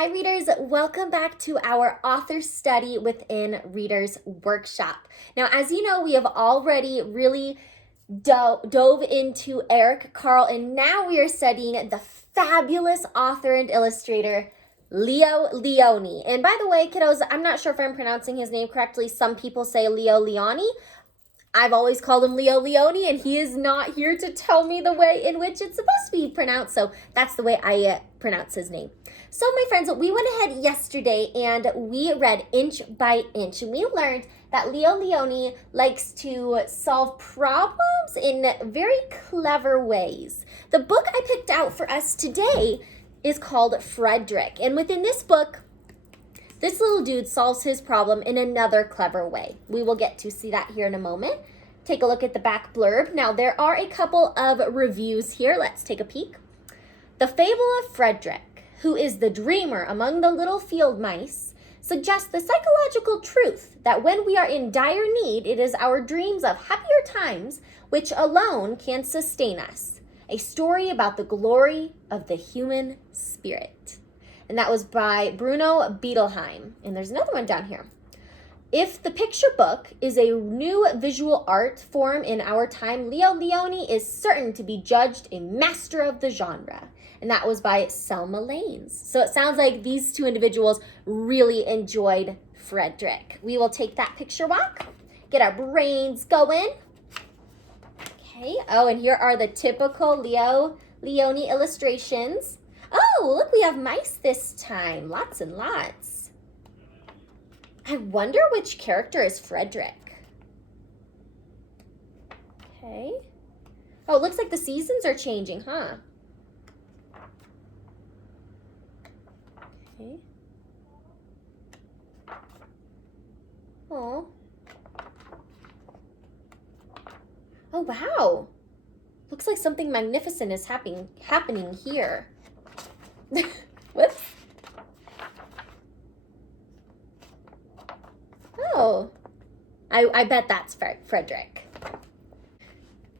Hi readers, welcome back to our author study within Readers Workshop. Now, as you know, we have already really dove into Eric Carle, and now we are studying the fabulous author and illustrator, Leo Lionni. And by the way, kiddos, I'm not sure if I'm pronouncing his name correctly. Some people say Leo Lionni. I've always called him Leo Lionni, and he is not here to tell me the way in which it's supposed to be pronounced, so that's the way I pronounce his name. So my friends, we went ahead yesterday and we read Inch by Inch, and we learned that Leo Lionni likes to solve problems in very clever ways. The book I picked out for us today is called Frederick, and within this book, this little dude solves his problem in another clever way. We will get to see that here in a moment. Take a look at the back blurb. Now, there are a couple of reviews here. Let's take a peek. The Fable of Frederick, who is the dreamer among the little field mice, suggests the psychological truth that when we are in dire need, it is our dreams of happier times which alone can sustain us. A story about the glory of the human spirit. And that was by Bruno Beetelheim. And there's another one down here. If the picture book is a new visual art form in our time, Leo Lionni is certain to be judged a master of the genre. And that was by Selma Lanes. So it sounds like these two individuals really enjoyed Frederick. We will take that picture walk, get our brains going. Okay, oh, and here are the typical Leo Lionni illustrations. Oh, look, we have mice this time. Lots and lots. I wonder which character is Frederick. Okay. Oh, it looks like the seasons are changing, huh? Okay. Oh. Oh, wow. Looks like something magnificent is happening here. Whoops. Oh, I bet that's Frederick.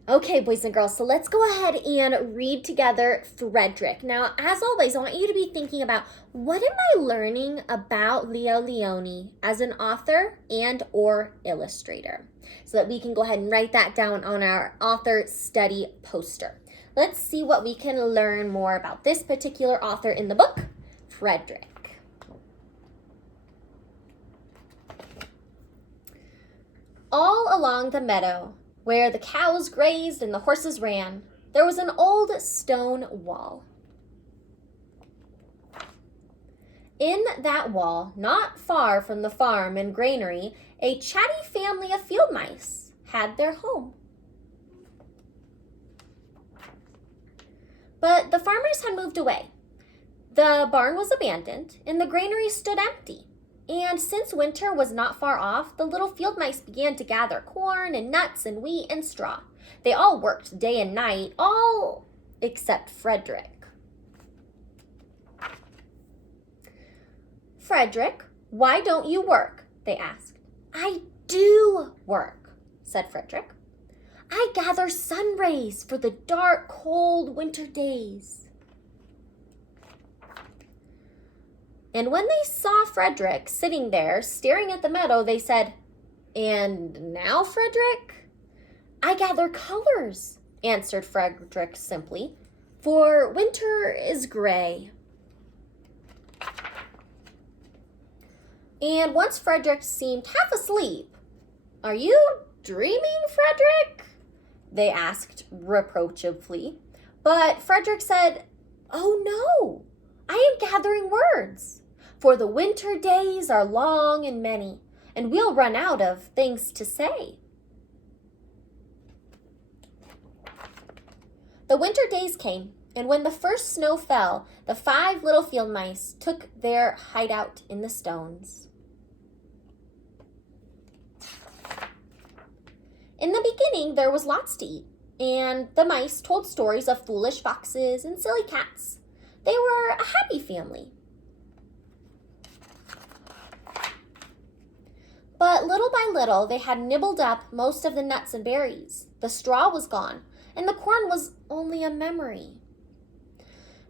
Okay, boys and girls, so let's go ahead and read together Frederick. Now, as always, I want you to be thinking about what am I learning about Leo Lionni as an author and or illustrator, so that we can go ahead and write that down on our author study poster. Let's see what we can learn more about this particular author in the book, Frederick. All along the meadow, where the cows grazed and the horses ran, there was an old stone wall. In that wall, not far from the farm and granary, a chatty family of field mice had their home. But the farmers had moved away. The barn was abandoned, and the granary stood empty. And since winter was not far off, the little field mice began to gather corn and nuts and wheat and straw. They all worked day and night, all except Frederick. Frederick, why don't you work? They asked. I do work, said Frederick. I gather sun rays for the dark, cold winter days. And when they saw Frederick sitting there staring at the meadow, they said, And now, Frederick? I gather colors, answered Frederick simply, for winter is gray. And once Frederick seemed half asleep, Are you dreaming, Frederick? They asked reproachfully. But Frederick said, Oh no, I am gathering words, for the winter days are long and many, and we'll run out of things to say. The winter days came, and when the first snow fell, the 5 little field mice took their hideout in the stones. In the beginning, there was lots to eat, and the mice told stories of foolish foxes and silly cats. They were a happy family. But little by little, they had nibbled up most of the nuts and berries. The straw was gone, and the corn was only a memory.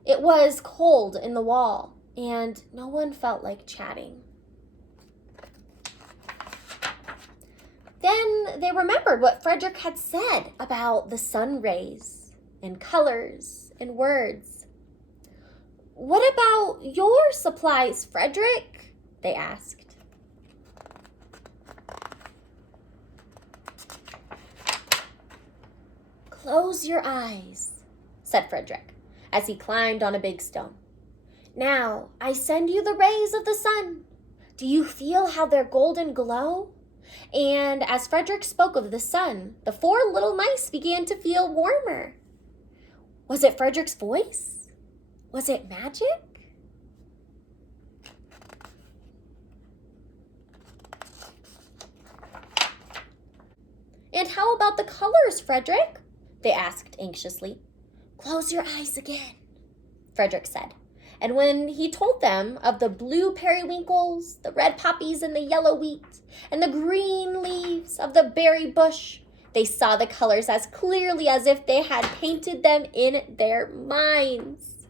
It was cold in the wall, and no one felt like chatting. Then they remembered what Frederick had said about the sun rays and colors and words. "What about your supplies, Frederick?" they asked. "Close your eyes," said Frederick, as he climbed on a big stone. "Now I send you the rays of the sun. Do you feel how they're golden glow?" And as Frederick spoke of the sun, the 4 little mice began to feel warmer. Was it Frederick's voice? Was it magic? "And how about the colors, Frederick?" they asked anxiously. "Close your eyes again," Frederick said. And when he told them of the blue periwinkles, the red poppies and the yellow wheat, and the green leaves of the berry bush, they saw the colors as clearly as if they had painted them in their minds.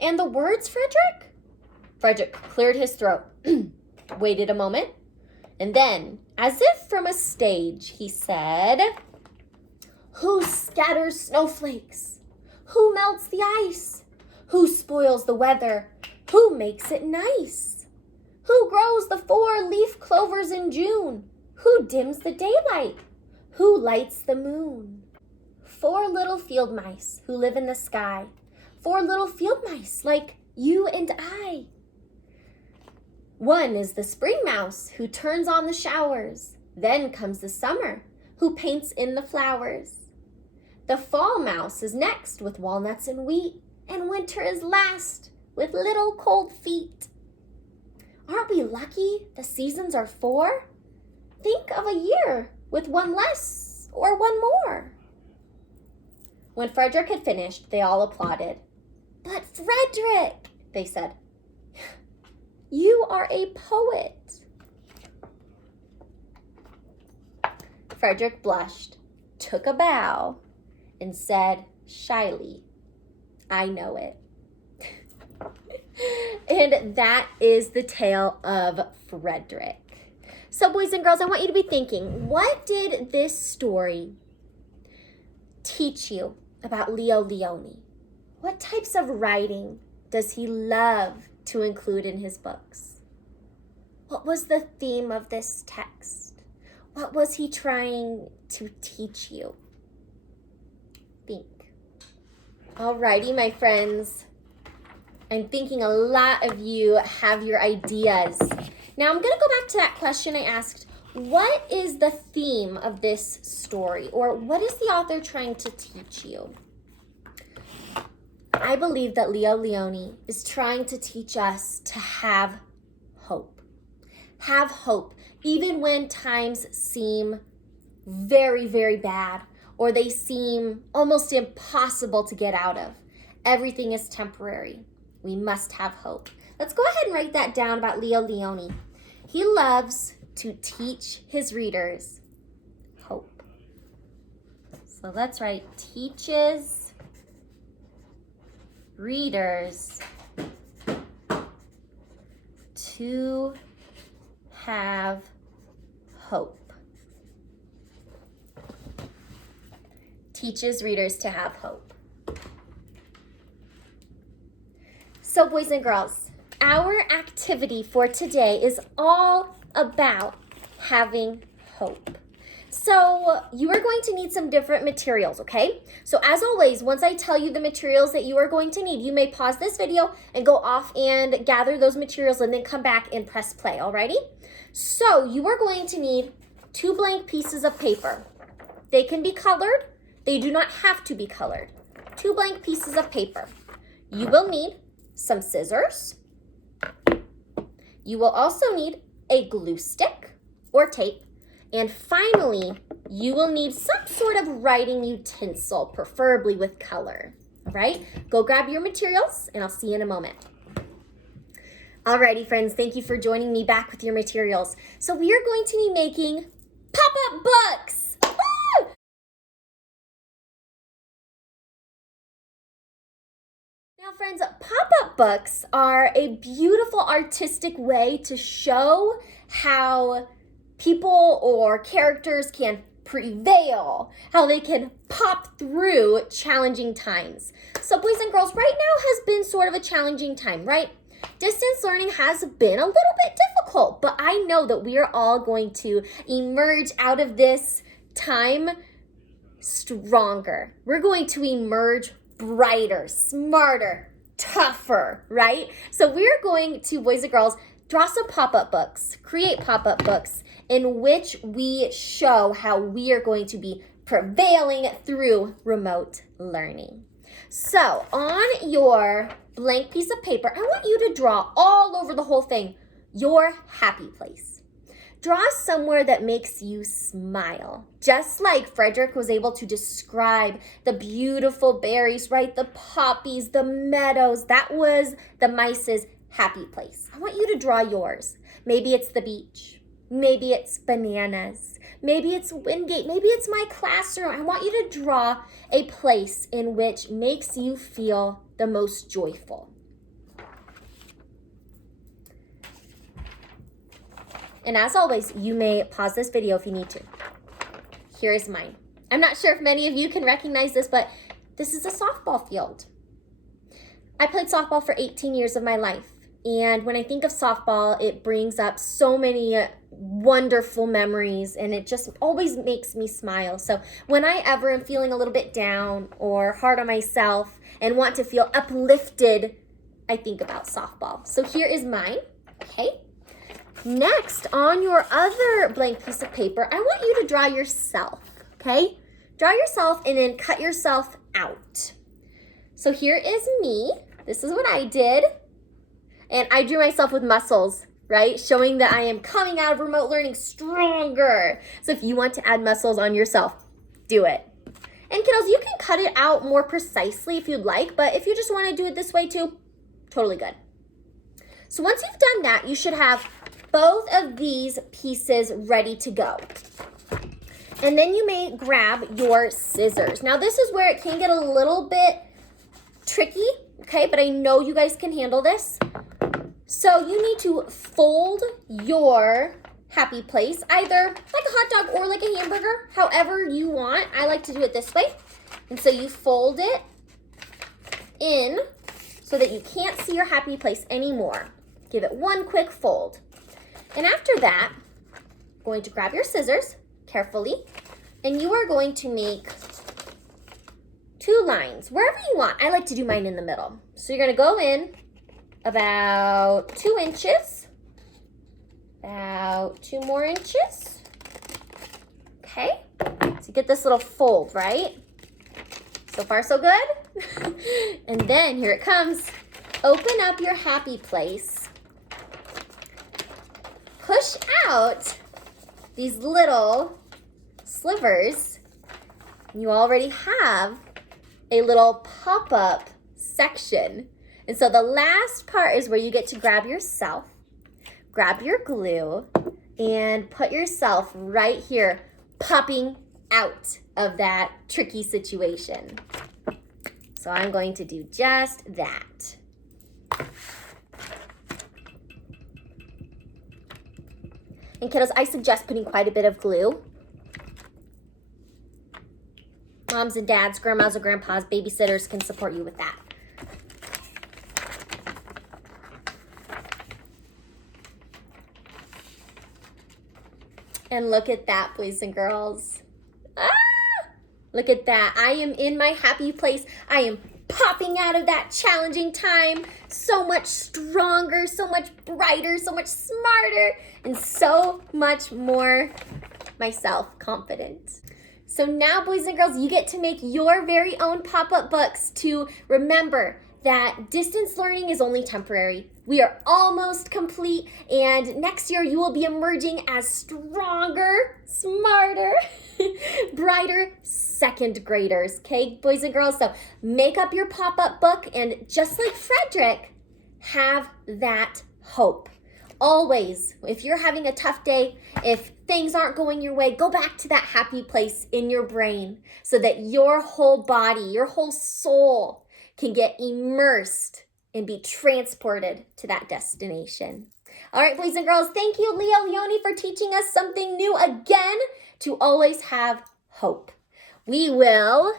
"And the words, Frederick?" Frederick cleared his throat, waited a moment, and then, as if from a stage, he said, "Who scatters snowflakes? Who melts the ice? Who spoils the weather? Who makes it nice? Who grows the 4-leaf clovers in June? Who dims the daylight? Who lights the moon?" 4 little field mice who live in the sky. 4 little field mice like you and I. One is the spring mouse who turns on the showers. Then comes the summer who paints in the flowers. The fall mouse is next with walnuts and wheat, and winter is last with little cold feet. Aren't we lucky the seasons are 4? Think of a year with 1 less or 1 more. When Frederick had finished, they all applauded. "But Frederick," they said, "you are a poet." Frederick blushed, took a bow, and said shyly, "I know it." And that is the tale of Frederick. So boys and girls, I want you to be thinking, what did this story teach you about Leo Lionni? What types of writing does he love to include in his books? What was the theme of this text? What was he trying to teach you? Think. Alrighty, my friends. I'm thinking a lot of you have your ideas. Now I'm going to go back to that question I asked. What is the theme of this story? Or what is the author trying to teach you? I believe that Leo Lionni is trying to teach us to have hope. Have hope, even when times seem very, very bad, or they seem almost impossible to get out of. Everything is temporary. We must have hope. Let's go ahead and write that down about Leo Lionni. He loves to teach his readers hope. So let's write teaches readers to have hope. Teaches readers to have hope. So boys and girls, our activity for today is all about having hope. So you are going to need some different materials, okay? So as always, once I tell you the materials that you are going to need, you may pause this video and go off and gather those materials and then come back and press play, alrighty? So you are going to need 2 blank pieces of paper. They can be colored. They do not have to be colored. 2 blank pieces of paper. You will need some scissors. You will also need a glue stick or tape. And finally, you will need some sort of writing utensil, preferably with color. All right? Go grab your materials, and I'll see you in a moment. Alrighty, friends, thank you for joining me back with your materials. So we are going to be making pop-up books. Woo! Now, friends, pop-up books are a beautiful artistic way to show how people or characters can prevail, how they can pop through challenging times. So boys and girls, right now has been sort of a challenging time, right? Distance learning has been a little bit difficult, but I know that we are all going to emerge out of this time stronger. We're going to emerge brighter, smarter, tougher, right? So we're going to, boys and girls, draw some pop-up books, create pop-up books in which we show how we are going to be prevailing through remote learning. So on your blank piece of paper, I want you to draw all over the whole thing your happy place. Draw somewhere that makes you smile, just like Frederick was able to describe the beautiful berries, right? The poppies, the meadows. That was the mice's happy place. I want you to draw yours. Maybe it's the beach. Maybe it's bananas. Maybe it's Wingate. Maybe it's my classroom. I want you to draw a place in which makes you feel the most joyful. And as always, you may pause this video if you need to. Here is mine. I'm not sure if many of you can recognize this, but this is a softball field. I played softball for 18 years of my life. And when I think of softball, it brings up so many wonderful memories, and it just always makes me smile. So when I ever am feeling a little bit down or hard on myself and want to feel uplifted, I think about softball. So here is mine, okay? Next, on your other blank piece of paper, I want you to draw yourself, okay? Draw yourself and then cut yourself out. So here is me. This is what I did. And I drew myself with muscles, right? Showing that I am coming out of remote learning stronger. So if you want to add muscles on yourself, do it. And kiddos, you can cut it out more precisely if you'd like, but if you just want to do it this way too, totally good. So once you've done that, you should have both of these pieces ready to go. And then you may grab your scissors. Now this is where it can get a little bit tricky, okay? But I know you guys can handle this. So you need to fold your happy place, either like a hot dog or like a hamburger, however you want. I like to do it this way. And so you fold it in so that you can't see your happy place anymore. Give it one quick fold. And after that, you're going to grab your scissors carefully, and you are going to make 2 lines, wherever you want. I like to do mine in the middle. So you're gonna go in about 2 inches, about 2 more inches, okay? So you get this little fold, right? So far, so good. And then here it comes. Open up your happy place. Push out these little slivers. You already have a little pop-up section. And so the last part is where you get to grab yourself, grab your glue, and put yourself right here, popping out of that tricky situation. So I'm going to do just that. And kiddos, I suggest putting quite a bit of glue. Moms and dads, grandmas and grandpas, babysitters can support you with that. And look at that, boys and girls. Ah! Look at that. I am in my happy place. I am popping out of that challenging time so much stronger, so much brighter, so much smarter, and so much more myself confident. So now, boys and girls, you get to make your very own pop-up books to remember that distance learning is only temporary. We are almost complete, and next year you will be emerging as stronger, smarter, brighter second graders, okay, boys and girls? So make up your pop-up book, and just like Frederick, have that hope. Always, if you're having a tough day, if things aren't going your way, go back to that happy place in your brain so that your whole body, your whole soul can get immersed and be transported to that destination. All right, boys and girls, thank you, Lionni, for teaching us something new again, to always have hope. We will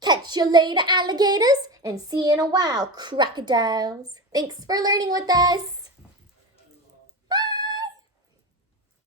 catch you later, alligators, and see you in a while, crocodiles. Thanks for learning with us.